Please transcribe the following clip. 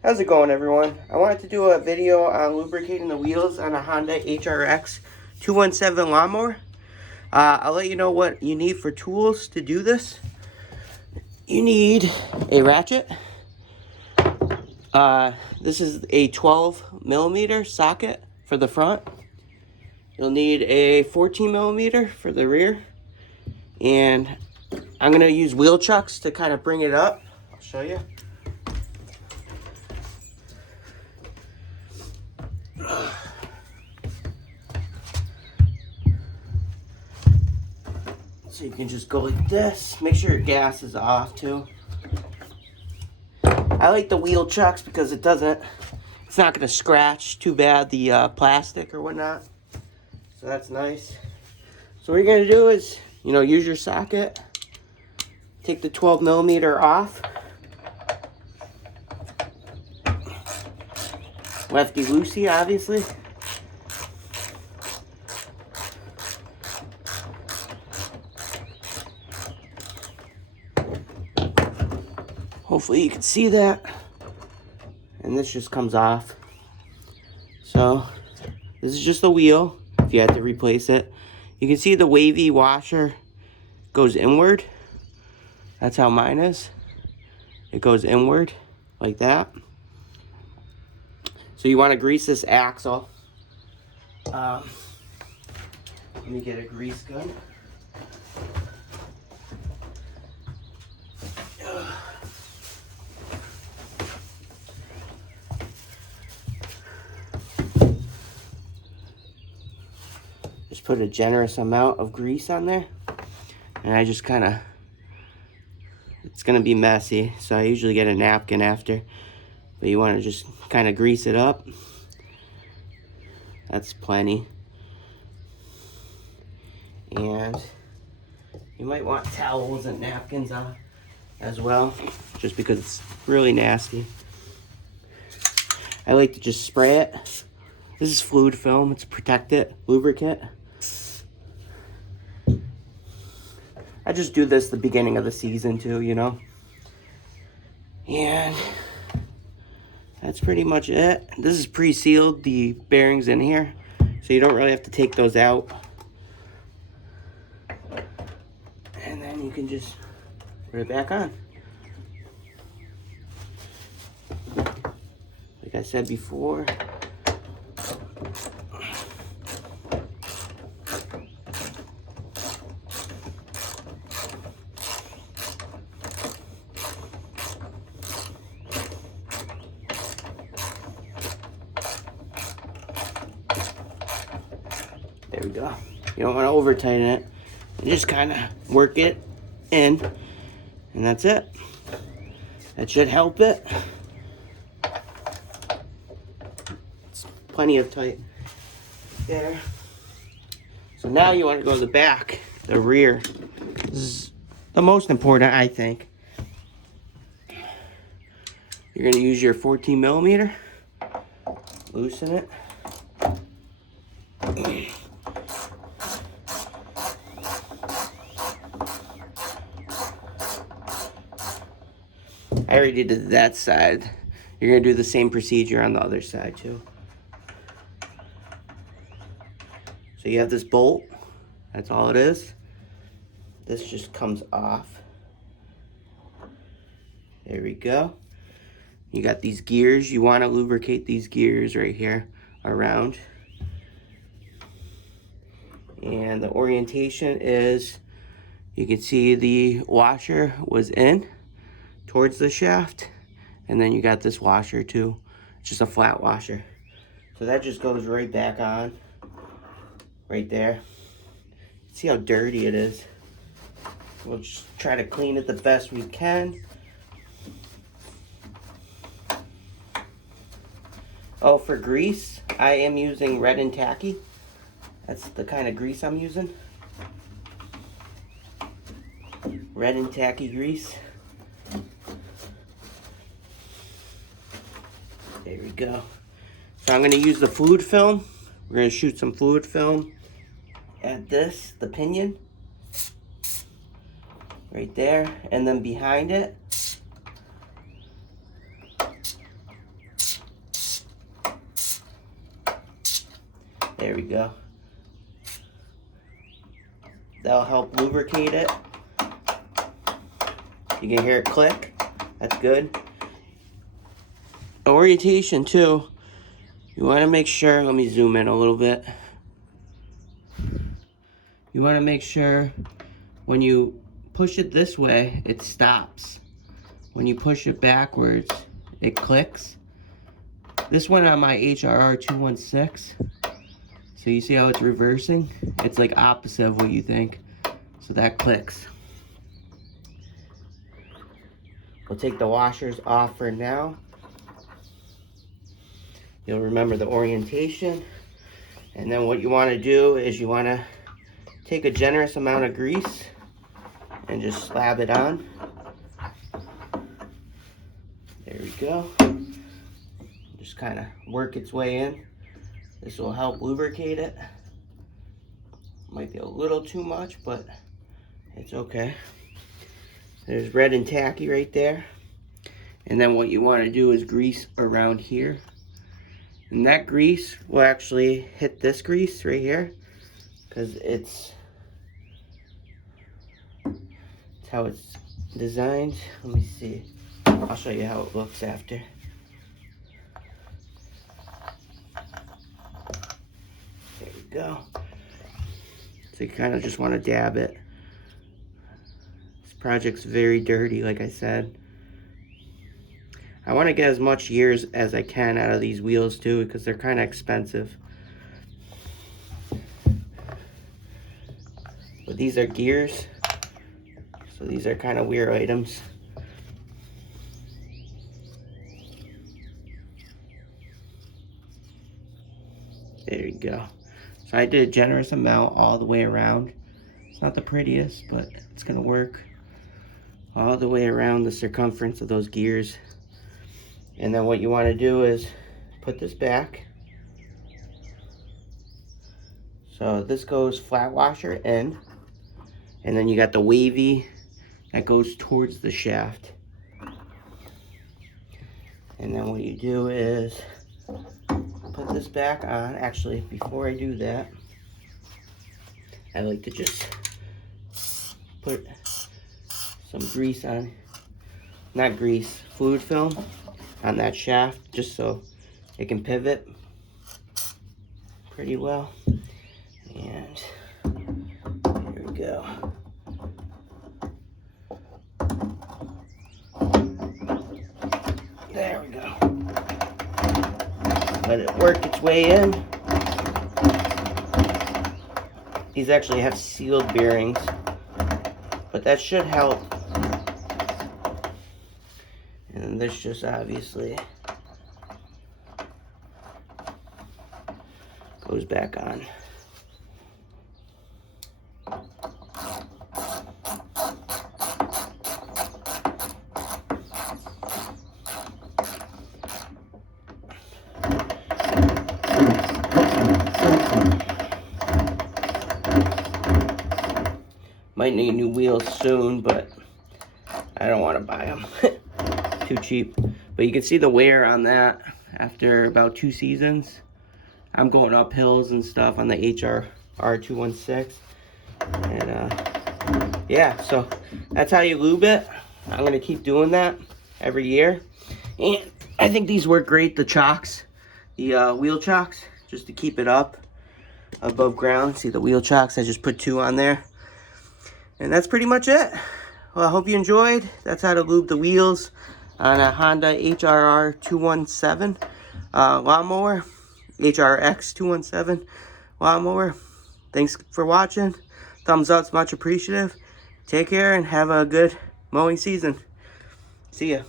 How's it going, everyone? I wanted to do a video on lubricating the wheels on a Honda HRX217 Lawnmower. I'll let you know what you need for tools to do this. You need a ratchet. This is a 12mm socket for the front. You'll need a 14mm for the rear. And I'm going to use wheel chucks to kind of bring it up. I'll show you. So you can just go like this. Make sure your gas is off too. I like the wheel chucks because it's not going to scratch too bad the plastic or whatnot. So that's nice. So what you're going to do is, use your socket. Take the 12mm off. Lefty loosey, obviously. Hopefully you can see that. And this just comes off. So this is just the wheel, if you had to replace it. You can see the wavy washer goes inward. That's how mine is. It goes inward like that. So you want to grease this axle. Let me get a grease gun. Just put a generous amount of grease on there. And I just kind of, it's going to be messy. So I usually get a napkin after. But you want to just kind of grease it up. That's plenty. And you might want towels and napkins on as well. Just because it's really nasty. I like to just spray it. This is fluid film. It's protected lubricant. I just do this the beginning of the season too, And that's pretty much it. This is pre-sealed, the bearings in here, so you don't really have to take those out. And then you can just put it back on. Like I said before. There we go. You don't want to over tighten it. You just kind of work it in, and that's it. That should help it. It's plenty of tight there. So now you want to go to the back, the rear. This is the most important, I think. You're going to use your 14mm. Loosen it. I already did that side. You're going to do the same procedure on the other side too. So you have this bolt. That's all it is. This just comes off. There we go. You got these gears. You want to lubricate these gears right here around. And the orientation is, you can see the washer was in towards the shaft, and then you got this washer too. It's just a flat washer. So that just goes right back on, right there. See how dirty it is. We'll just try to clean it the best we can. Oh, for grease, I am using Red and Tacky. That's the kind of grease I'm using. Red and Tacky grease. There we go. So I'm going to use the fluid film. We're going to shoot some fluid film at this, the pinion. Right there. And then behind it, There we go. That'll help lubricate it. You can hear it click. That's good. Orientation too. You want to make sure, let me zoom in a little bit. You want to make sure when you push it this way, it stops. When you push it backwards, it clicks. This one on my HRX217. So you see how it's reversing? It's like opposite of what you think. So that clicks. We'll take the washers off for now. You'll remember the orientation. And then what you want to do is you want to take a generous amount of grease and just slab it on. There we go. Just kind of work its way in. This will help lubricate it. Might be a little too much, but it's okay. There's red and tacky right there. And then what you want to do is grease around here. And that grease will actually hit this grease right here, because it's how it's designed. Let me see. I'll show you how it looks after. There we go. So you kind of just want to dab it. This project's very dirty, like I said. I want to get as much years as I can out of these wheels too, because they're kind of expensive. But these are gears, so these are kind of weird items. There you go. So I did a generous amount all the way around. It's not the prettiest, but it's gonna work. All the way around the circumference of those gears. And then what you want to do is put this back. So this goes flat washer in, and then you got the wavy that goes towards the shaft. And then what you do is put this back on. Actually, before I do that, I like to just put some grease on, not grease, fluid film on that shaft, just so it can pivot pretty well. And here we go. There we go. Let it work its way in. These actually have sealed bearings, but that should help. And this just obviously goes back on. Might need new wheels soon, but I don't want to buy them. Too cheap. But you can see the wear on that after about 2 seasons. I'm going up hills and stuff on the HRX217. And yeah, so that's how you lube it. I'm going to keep doing that every year. And I think these work great, the chocks, the wheel chocks, just to keep it up above ground. See the wheel chocks, I just put 2 on there. And that's pretty much it. Well, I hope you enjoyed. That's how to lube the wheels on a Honda HRX217 lawnmower, HRX217 lawnmower. Thanks for watching. Thumbs up's much appreciative. Take care and have a good mowing season. See ya.